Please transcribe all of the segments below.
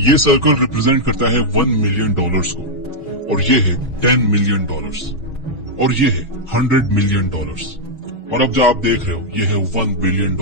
ये circle represent करता है $1 मिलियन को, और ये है $10 मिलियन, और ये है $100 मिलियन, और अब जो आप देख रहे हो ये है $1 बिलियन।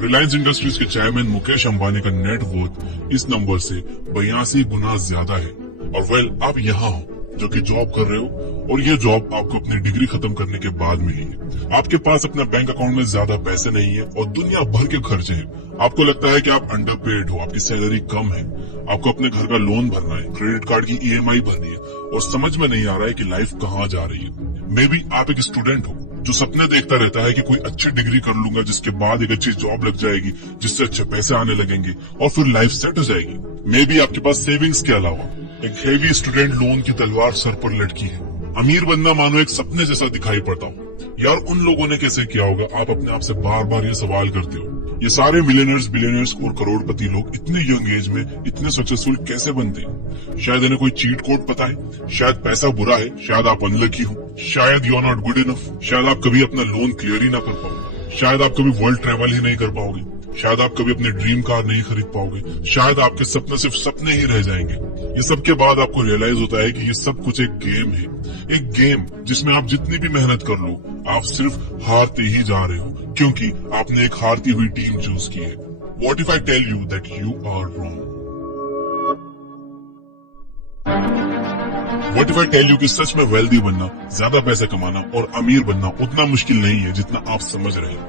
रिलायंस इंडस्ट्रीज के चेयरमैन मुकेश अंबानी का नेट वर्थ इस नंबर से 82 गुना ज्यादा है। और वेल, आप यहाँ हो जो कि जॉब कर रहे हो, और ये जॉब आपको अपनी डिग्री खत्म करने के बाद मिली है। आपके पास अपना बैंक अकाउंट में ज्यादा पैसे नहीं है और दुनिया भर के खर्चे हैं। आपको लगता है कि आप अंडरपेड हो, आपकी सैलरी कम है, आपको अपने घर का लोन भरना है, क्रेडिट कार्ड की EMI भरनी है, और समझ में नहीं आ रहा है कि लाइफ कहाँ जा रही है। मे बी आप एक स्टूडेंट हो जो सपने देखता रहता है कि कोई अच्छी डिग्री कर लूंगा जिसके बाद एक अच्छी जॉब लग जाएगी, जिससे अच्छे पैसे आने लगेंगे और फिर लाइफ सेट हो जाएगी। मे बी आपके पास सेविंग्स के अलावा एक हेवी स्टूडेंट लोन की तलवार सर पर लटकी है। अमीर बनना मानो एक सपने जैसा दिखाई पड़ता हो। यार, उन लोगों ने कैसे किया होगा, आप अपने आप से बार बार ये सवाल करते हो। ये सारे मिलियनर्स, बिलियनर्स और करोड़पति लोग इतने यंग एज में इतने सक्सेसफुल कैसे बनते हैं? शायद इन्हें कोई चीट कोड पता है, शायद पैसा बुरा है, शायद आप अनलकी हो, शायद you are not good enough, शायद आप कभी अपना लोन क्लियर ही ना कर पाओगे, शायद आप कभी वर्ल्ड ट्रेवल ही नहीं कर पाओगे, शायद आप कभी अपने ड्रीम कार नहीं खरीद पाओगे, शायद आपके सपने सिर्फ सपने ही रह जाएंगे। ये सब के बाद आपको रियलाइज होता है कि ये सब कुछ एक गेम है, एक गेम जिसमें आप जितनी भी मेहनत कर लो, आप सिर्फ हारते ही जा रहे हो, क्योंकि आपने एक हारती हुई टीम चूज की है। What if I tell you that you are wrong? What if I tell you कि सच में वेल्दी बनना, ज्यादा पैसे कमाना और अमीर बनना उतना मुश्किल नहीं है जितना आप समझ रहे हो?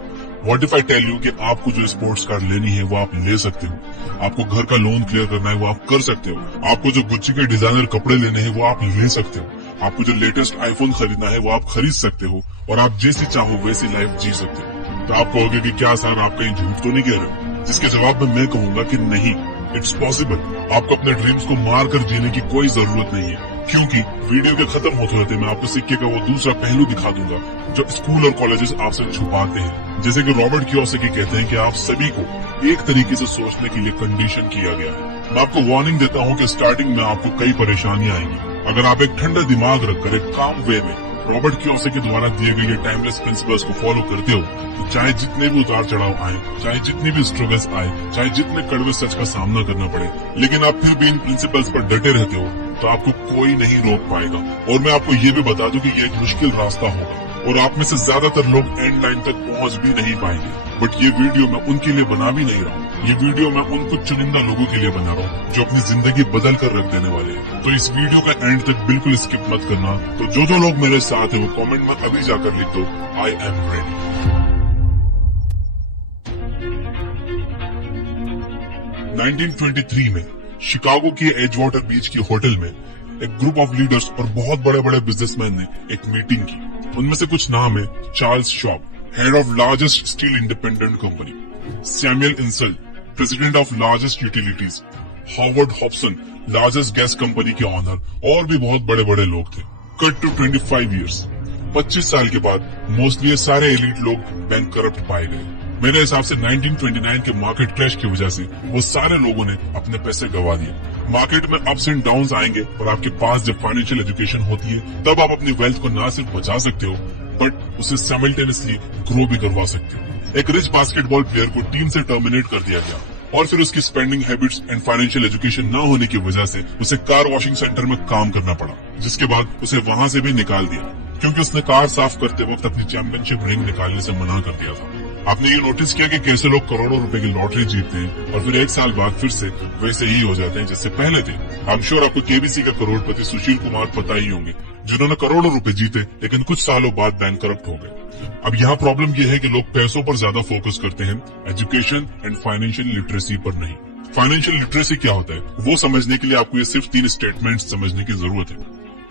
What if I tell you कि आपको जो स्पोर्ट्स कार लेनी है वो आप ले सकते हो, आपको घर का लोन क्लियर करना है वो आप कर सकते हो, आपको जो गुच्ची के डिजाइनर कपड़े लेने हैं वो आप ले सकते हो, आपको जो लेटेस्ट आईफोन खरीदना है वो आप खरीद सकते हो, और आप जैसी चाहो वैसी लाइफ जी सकते हो। तो आप कहोगे कि क्या सर, आप कहीं झूठ तो नहीं कह रहे हो? जिसके जवाब में मैं कहूंगा कि नहीं, इट्स पॉसिबल। आपको अपने ड्रीम्स को मार कर जीने की कोई जरूरत नहीं है, क्योंकि वीडियो के खत्म होते होते मैं आपको सिक्के का वो दूसरा पहलू दिखा दूंगा जो स्कूल और कॉलेजेस आपसे छुपाते हैं। जैसे कि रॉबर्ट कियोसाकी कहते हैं कि आप सभी को एक तरीके से सोचने के लिए कंडीशन किया गया है। मैं आपको वार्निंग देता हूँ कि स्टार्टिंग में आपको कई परेशानियां आएंगी। अगर आप एक ठंडा दिमाग रखकर एक काम वे में रॉबर्ट कियोसाकी द्वारा दिए गए टाइमलेस प्रिंसिपल्स को फॉलो करते हो, तो चाहे जितने भी उतार चढ़ाव आए, चाहे जितनी भी स्ट्रगल्स आए, चाहे जितने कड़वे सच का सामना करना पड़े, लेकिन आप फिर भी इन प्रिंसिपल्स पर डटे रहते हो, तो आपको कोई नहीं रोक पाएगा। और मैं आपको ये भी बता दूं कि ये एक मुश्किल रास्ता होगा और आप में से ज्यादातर लोग एंड लाइन तक पहुंच भी नहीं पाएंगे। बट ये वीडियो मैं उनके लिए बना भी नहीं रहा हूँ, ये वीडियो मैं उन कुछ चुनिंदा लोगों के लिए बना रहा हूँ जो अपनी जिंदगी बदल कर रख देने वाले हैं। तो इस वीडियो का एंड तक बिल्कुल स्किप मत करना। तो जो लोग मेरे साथ है वो कमेंट में अभी जाकर लिख दो, आई एम रेडी। 1923 में शिकागो की एजवाटर बीच की होटल में एक ग्रुप ऑफ लीडर्स और बहुत बड़े बड़े बिजनेसमैन ने एक मीटिंग की। उनमें से कुछ नाम है: Charles shop, head of largest steel independent company; Samuel incel, president of largest utilities; Howard Hobson, largest gas company के ऑनर, और भी बहुत बड़े बड़े लोग थे। कट टू 25 ईयर्स, 25 साल के बाद मोस्टली ये सारे एलिट लोग बैंक करप्ट पाए गए। मेरे हिसाब से 1929 के मार्केट क्रैश की वजह से वो सारे लोगों ने अपने पैसे गवा दिए। मार्केट में अप्स एंड डाउन्स आएंगे और आपके पास जब फाइनेंशियल एजुकेशन होती है तब आप अपनी वेल्थ को न सिर्फ बचा सकते हो बट उसे साइमल्टेनियसली ग्रो भी करवा सकते हो। एक रिच बास्केटबॉल प्लेयर को टीम से टर्मिनेट कर दिया गया और फिर उसकी spending habits and financial education न होने की वजह से उसे कार वॉशिंग सेंटर में काम करना पड़ा, जिसके बाद उसे वहां से भी निकाल दिया क्योंकि उसने कार साफ करते वक्त अपनी चैंपियनशिप रिंग निकालने से मना कर दिया था। आपने ये नोटिस किया कि कैसे लोग करोड़ों रुपए की लॉटरी जीतते हैं और फिर एक साल बाद फिर से वैसे ही हो जाते हैं जैसे पहले थे। आई एम श्योर आपको केबीसी का करोड़पति सुशील कुमार पता ही होंगे, जिन्होंने करोड़ों रुपए जीते लेकिन कुछ सालों बाद बैंक करप्ट हो गए। अब यहाँ प्रॉब्लम यह है कि लोग पैसों पर ज्यादा फोकस करते हैं, एजुकेशन एंड फाइनेंशियल लिटरेसी पर नहीं। फाइनेंशियल लिटरेसी क्या होता है वो समझने के लिए आपको ये सिर्फ 3 स्टेटमेंट समझने की जरूरत है।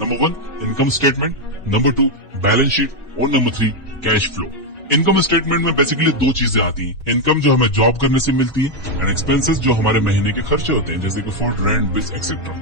Number 1 income statement, number 2 balance sheet और number 3 cash flow. Income statement में बेसिकली 2 चीजें आती हैं, इनकम जो हमें जॉब करने से मिलती है एंड एक्सपेंसेस जो हमारे महीने के खर्चे होते हैं जैसे कि food, rent, bills etcetera.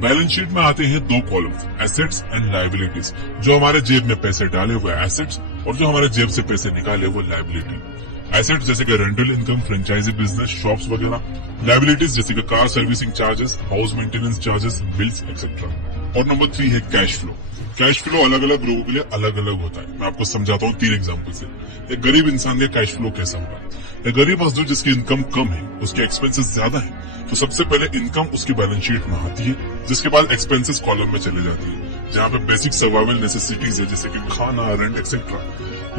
Balance sheet में आते हैं 2 कॉलम्स, एसेट्स एंड लायबिलिटीज, जो हमारे जेब में पैसे डाले हुए एसेट्स और जो हमारे जेब से पैसे निकाले वो लायबिलिटी। एसेट्स जैसे कि rental income, franchise business, shops वगैरह। लायबिलिटीज जैसे कि car servicing charges, house maintenance charges, bills etcetera. और नंबर 3 है कैश फ्लो। कैश फ्लो अलग अलग लोगों के लिए अलग अलग होता है। मैं आपको समझाता हूँ 3 एग्जांपल से। एक गरीब इंसान का कैश फ्लो कैसा होगा। एक गरीब मजदूर जिसकी इनकम कम है, उसके एक्सपेंसेस ज्यादा है, तो सबसे पहले इनकम उसकी बैलेंस शीट में आती है, जिसके बाद एक्सपेंसेस कॉलम में चले जाती है, जहाँ पे बेसिक सर्वाइवल नेसेसिटीज है जैसे कि खाना, रेंट एक्सेट्रा।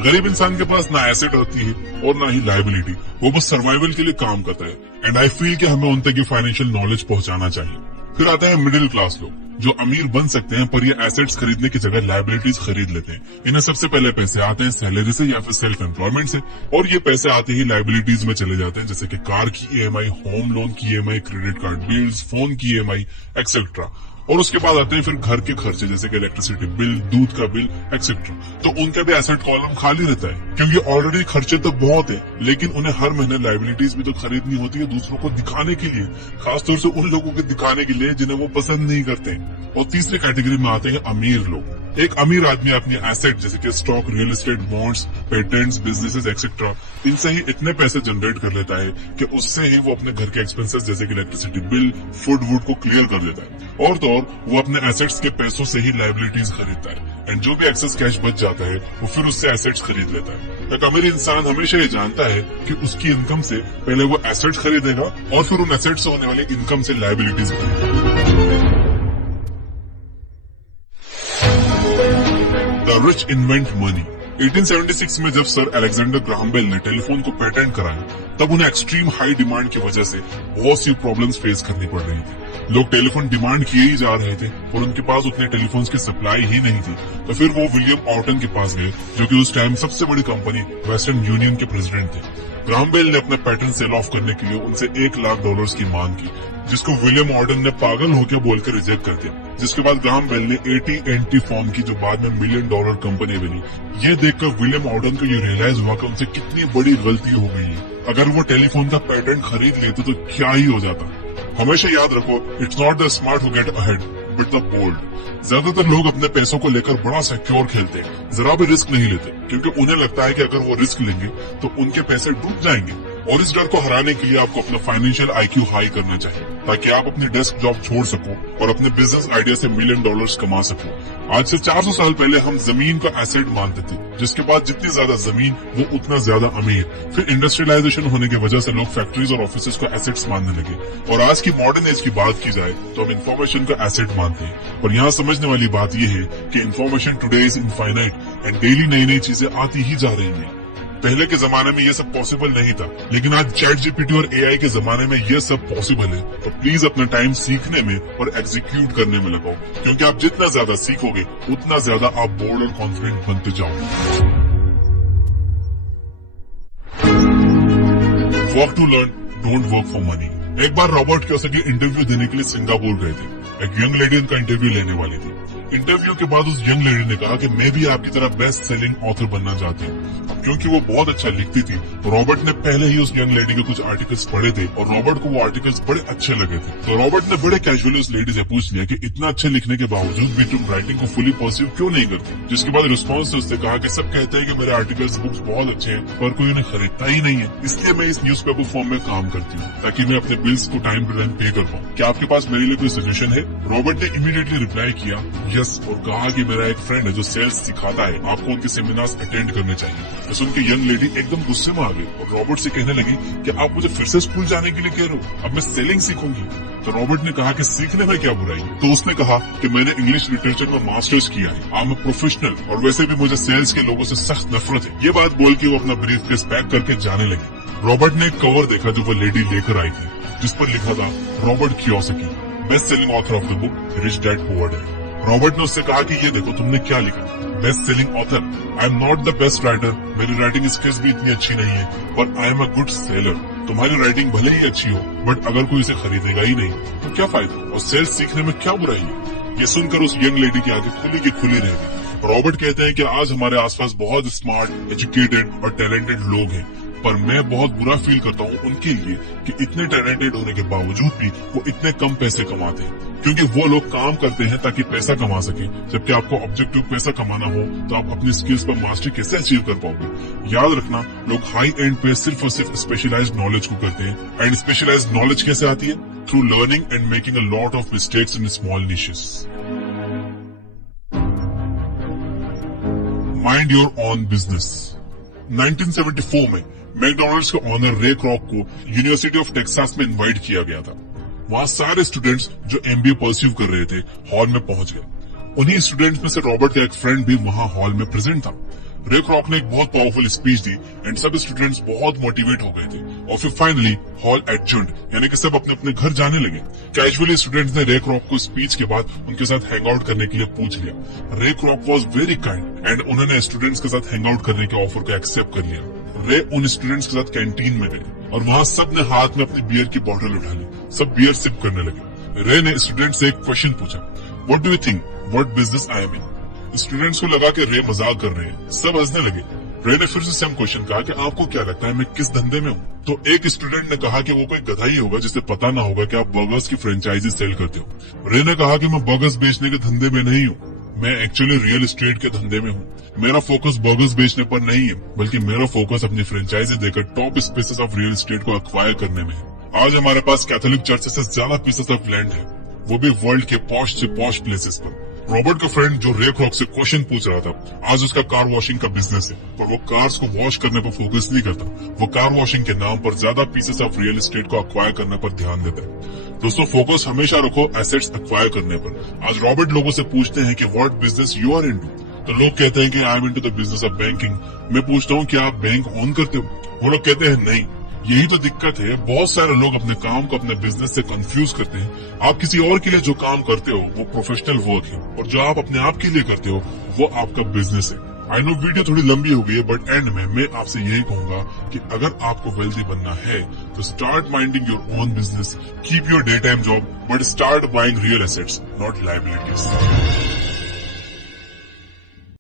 गरीब इंसान के पास ना एसेट होती है और ना ही लायबिलिटी, वो बस सर्वाइवल के लिए काम करता है। एंड आई फील कि हमें उन तक ये फाइनेंशियल नॉलेज पहुंचाना चाहिए। फिर आता है मिडिल क्लास लोग, जो अमीर बन सकते हैं पर ये एसेट्स खरीदने की जगह लायबिलिटीज खरीद लेते हैं। इन्हें सबसे पहले पैसे आते हैं सैलरी से या फिर सेल्फ एम्प्लॉयमेंट से, और ये पैसे आते ही लायबिलिटीज में चले जाते हैं, जैसे कि कार की ईएमआई, होम लोन की EMI, credit card bills, phone की ईएमआई एक्सेट्रा। और उसके बाद आते हैं फिर घर के खर्चे जैसे कि इलेक्ट्रिसिटी बिल, दूध का बिल एक्सेट्रा। तो उनका भी एसेट कॉलम खाली रहता है, क्योंकि ऑलरेडी खर्चे तो बहुत है, लेकिन उन्हें हर महीने लायबिलिटीज भी तो खरीदनी होती है दूसरों को दिखाने के लिए, खासतौर से उन लोगों को दिखाने के लिए जिन्हें वो पसंद नहीं करते। और तीसरी कैटेगरी में आते हैं अमीर लोग। एक अमीर आदमी अपनी एसेट जैसे कि stock, real estate, bonds, patents, businesses etcetera, इनसे ही इतने पैसे जनरेट कर लेता है कि उससे ही वो अपने घर के एक्सपेंसेस जैसे कि इलेक्ट्रिसिटी बिल, फूड वूड को क्लियर कर देता है। और तो और वो अपने एसेट्स के पैसों से ही लायबिलिटीज खरीदता है, एंड जो भी एक्सेस कैश बच जाता है वो फिर उससे एसेट्स खरीद लेता है। एक अमीर इंसान हमेशा ये जानता है कि उसकी इनकम से पहले वो एसेट्स खरीदेगा और फिर उन एसेट्स से होने वाली इनकम से लायबिलिटीज खरीदेगा। The rich invent money. 1876 में जब सर अलेक्जेंडर ग्राहम बेल ने टेलीफोन को पेटेंट कराया, तब उन्हें एक्सट्रीम हाई डिमांड की वजह से बहुत सी प्रॉब्लम्स फेस करनी पड़ रही थी। लोग टेलीफोन डिमांड किए ही जा रहे थे और उनके पास उतने टेलीफोन्स की सप्लाई ही नहीं थी। तो फिर वो विलियम ऑर्टन के पास गए, जो कि उस टाइम सबसे बड़ी कंपनी वेस्टर्न यूनियन के प्रेसिडेंट थे। ग्राहम बेल ने अपना पेटेंट सेल ऑफ करने के लिए उनसे $1 लाख की मांग की, जिसको विलियम ऑर्टन ने पागल होकर बोलकर रिजेक्ट कर दिया। जिसके बाद ग्राहम बेल ने AT&T फॉर्म की, जो बाद में $1 मिलियन कंपनी बनी। ये देखकर विलियम ऑर्टन को ये रियलाइज हुआ कि उनसे कितनी बड़ी गलती हो गई है। अगर वो टेलीफोन का पेटेंट खरीद लेते तो क्या ही हो जाता। हमेशा याद रखो, it's not the smart who get ahead but the bold. ज्यादातर लोग अपने पैसों को लेकर बड़ा सिक्योर खेलते हैं, जरा भी रिस्क नहीं लेते, क्योंकि उन्हें लगता है कि अगर वो रिस्क लेंगे तो उनके पैसे डूब जाएंगे। और इस डर को हराने के लिए आपको अपना फाइनेंशियल IQ हाई करना चाहिए, ताकि आप अपनी डेस्क जॉब छोड़ सको और अपने बिजनेस आइडिया से $1 मिलियन कमा सको। आज से 400 साल पहले हम जमीन को एसेट मानते थे, जिसके बाद जितनी ज्यादा जमीन वो उतना ज्यादा अमीर। फिर इंडस्ट्रियलाइजेशन होने की वजह से लोग फैक्ट्रीज और ऑफिसेज को एसेट्स मानने लगे, और आज की मॉडर्न एज की बात की जाए तो हम इन्फॉर्मेशन को एसेट मानते हैं। और यहाँ समझने वाली बात यह है कि information today is infinite and daily नई नई चीजें आती ही जा रही हैं। पहले के जमाने में ये सब पॉसिबल नहीं था, लेकिन आज ChatGPT और AI के जमाने में ये सब पॉसिबल है। तो प्लीज अपना टाइम सीखने में और एग्जीक्यूट करने में लगाओ, क्योंकि आप जितना ज्यादा सीखोगे उतना ज्यादा आप बोल्ड और कॉन्फिडेंट बनते जाओगे। Work to learn, don't work for money. एक बार रॉबर्ट कियोसाकी इंटरव्यू देने के लिए सिंगापुर गए थे। एक यंग लेडी उनका इंटरव्यू लेने वाली थी। इंटरव्यू के बाद उस यंग लेडी ने कहा कि मैं भी आपकी तरह बेस्ट सेलिंग ऑथर बनना चाहती हूँ। क्योंकि वो बहुत अच्छा लिखती थी, तो रॉबर्ट ने पहले ही उस यंग लेडी के कुछ आर्टिकल्स पढ़े थे और रॉबर्ट को वो आर्टिकल्स बड़े अच्छे लगे थे। तो रॉबर्ट ने बड़े कैजुअली उस लेडी से पूछ लिया कि इतना अच्छे लिखने के बावजूद भी तुम राइटिंग को फुली पॉजिटिव क्यों नहीं करती। जिसके बाद रिस्पॉन्स से उसने कहा कि सब कहते हैं कि मेरे आर्टिकल्स, बुक्स बहुत अच्छे हैं, पर कोई उन्हें खरीदता ही नहीं है, इसलिए मैं इस न्यूज़पेपर फॉर्म में काम करती हूँ, ताकि मैं अपने बिल्स को टाइम टू टाइम पे कर पाऊँ। क्या आपके पास मेरे लिए कोई सजेशन है? रॉबर्ट ने इमीडिएटली रिप्लाई किया यस, और कहा कि मेरा एक फ्रेंड है जो सेल्स सिखाता है, आपको उनके सेमिनार्स अटेंड करने चाहिए। तो सुन के यंग लेडी एकदम गुस्से में आ गई और रॉबर्ट से कहने लगी कि आप मुझे फिर से स्कूल जाने के लिए कह रहे हो, अब मैं सेलिंग सीखूंगी। तो रॉबर्ट ने कहा कि सीखने में क्या बुराई है। तो उसने कहा कि मैंने इंग्लिश लिटरेचर में मास्टर्स किया है, आई एम अ प्रोफेशनल, और वैसे भी मुझे सेल्स के लोगों से सख्त नफरत है। ये बात बोल के वो अपना ब्रीफकेस पैक करके जाने लगी। रॉबर्ट ने एक कवर देखा जो वो लेडी लेकर आई थी, जिस पर लिखा था Robert Kiyosaki, best selling author of the book rich dad poor dad. Robert ने उससे कहा कि ये देखो तुमने क्या लिखा, best selling author. I am not the best writer, मेरी राइटिंग स्किल्स भी इतनी अच्छी नहीं है, पर I am a good seller. तुम्हारी राइटिंग भले ही अच्छी हो, बट अगर कोई इसे खरीदेगा ही नहीं तो क्या फायदा, और सेल्स सीखने में क्या बुराई है। ये सुनकर उस यंग लेडी की आगे खुली की खुली रह गई। रॉबर्ट कहते हैं कि आज हमारे आसपास बहुत स्मार्ट, एजुकेटेड और टैलेंटेड लोग हैं, पर मैं बहुत बुरा फील करता हूँ उनके लिए कि इतने टैलेंटेड होने के बावजूद भी वो इतने कम पैसे कमाते हैं, क्योंकि वो लोग काम करते हैं ताकि पैसा कमा सके, जबकि आपको ऑब्जेक्टिव पैसा कमाना हो तो आप अपनी स्किल्स पर मास्टरी कैसे अचीव कर पाओगे। याद रखना, लोग हाई एंड पे सिर्फ और सिर्फ स्पेशलाइज्ड नॉलेज को करते हैं, एंड स्पेशलाइज्ड नॉलेज कैसे आती है? Through learning and making a lot of mistakes in small niches. Mind your own business. 1974 में मैकडॉनल्ड्स के ऑनर रे क्रॉक को यूनिवर्सिटी ऑफ टेक्सास में इनवाइट किया गया था। वहां सारे स्टूडेंट्स जो एमबीए परस्यू कर रहे थे हॉल में पहुंच गए। उन्हीं स्टूडेंट्स में से रॉबर्ट का एक फ्रेंड भी वहां हॉल में प्रेजेंट था। रे क्रॉक ने एक बहुत पावरफुल स्पीच दी एंड सब स्टूडेंट्स बहुत मोटिवेट हो गए थे और फिर फाइनली हॉल एडजर्न्ड, यानी कि सब अपने अपने घर जाने लगे। कैजुअली स्टूडेंट्स ने रे क्रॉक को स्पीच के बाद उनके साथ हैंग आउट करने के लिए पूछ लिया। रे क्रॉक वॉज वेरी काइंड एंड उन्होंने स्टूडेंट्स के साथ हैंग आउट करने के ऑफर को एक्सेप्ट कर लिया। रे उन स्टूडेंट्स के साथ कैंटीन में गए और वहां सब ने हाथ में अपनी बियर की बोतल उठा ली। सब बियर सिप करने लगे। रे ने स्टूडेंट से एक क्वेश्चन पूछा, what do you think what business I am in? Students को लगा कि रे मजाक कर रहे हैं, सब हंसने लगे। रे ने फिर से सेम क्वेश्चन कहा कि आपको क्या लगता है मैं किस धंधे में हूँ? तो एक स्टूडेंट ने कहा कि वो कोई गधा ही होगा जिसे पता ना होगा कि आप बर्गर्स की फ्रेंचाइजी सेल करते हो। रे ने कहा कि मैं बर्गर्स बेचने के धंधे में नहीं हूँ, मैं एक्चुअली रियल एस्टेट के धंधे में हूँ। मेरा फोकस बर्गर्स बेचने पर नहीं है, बल्कि मेरा फोकस अपनी फ्रेंचाइजी देकर top spaces of real estate को एक्वायर करने में है। आज हमारे पास कैथोलिक चर्च से ज्यादा पीसेस ऑफ लैंड है, वो भी वर्ल्ड के पॉश से पॉश प्लेसेस पर। रॉबर्ट का फ्रेंड जो रे क्रॉक से क्वेश्चन पूछ रहा था, आज उसका कार वॉशिंग का बिजनेस है, पर वो कार्स को वॉश करने पर फोकस नहीं करता। वो कार वॉशिंग के नाम पर ज्यादा पीसेस ऑफ रियल एस्टेट को एक्वायर करने पर ध्यान देता है। दोस्तों, फोकस हमेशा रखो एसेट्स एक्वायर करने पर। आज रॉबर्ट लोगों से पूछते हैं कि what business you are into, तो लोग कहते हैं कि I am into the business of banking. मैं पूछता हूँ क्या आप बैंक ओन करते हो? वो लोग कहते हैं नहीं। यही तो दिक्कत है, बहुत सारे लोग अपने काम को अपने बिजनेस से कंफ्यूज करते हैं। आप किसी और के लिए जो काम करते हो वो प्रोफेशनल वर्क है, और जो आप अपने आप के लिए करते हो वो आपका बिजनेस है। आई नो वीडियो थोड़ी लंबी हो गई है, बट एंड में मैं आपसे यही कहूंगा कि अगर आपको वेल्दी बनना है तो start minding your own business, keep your day time job, but start buying real assets, not liabilities.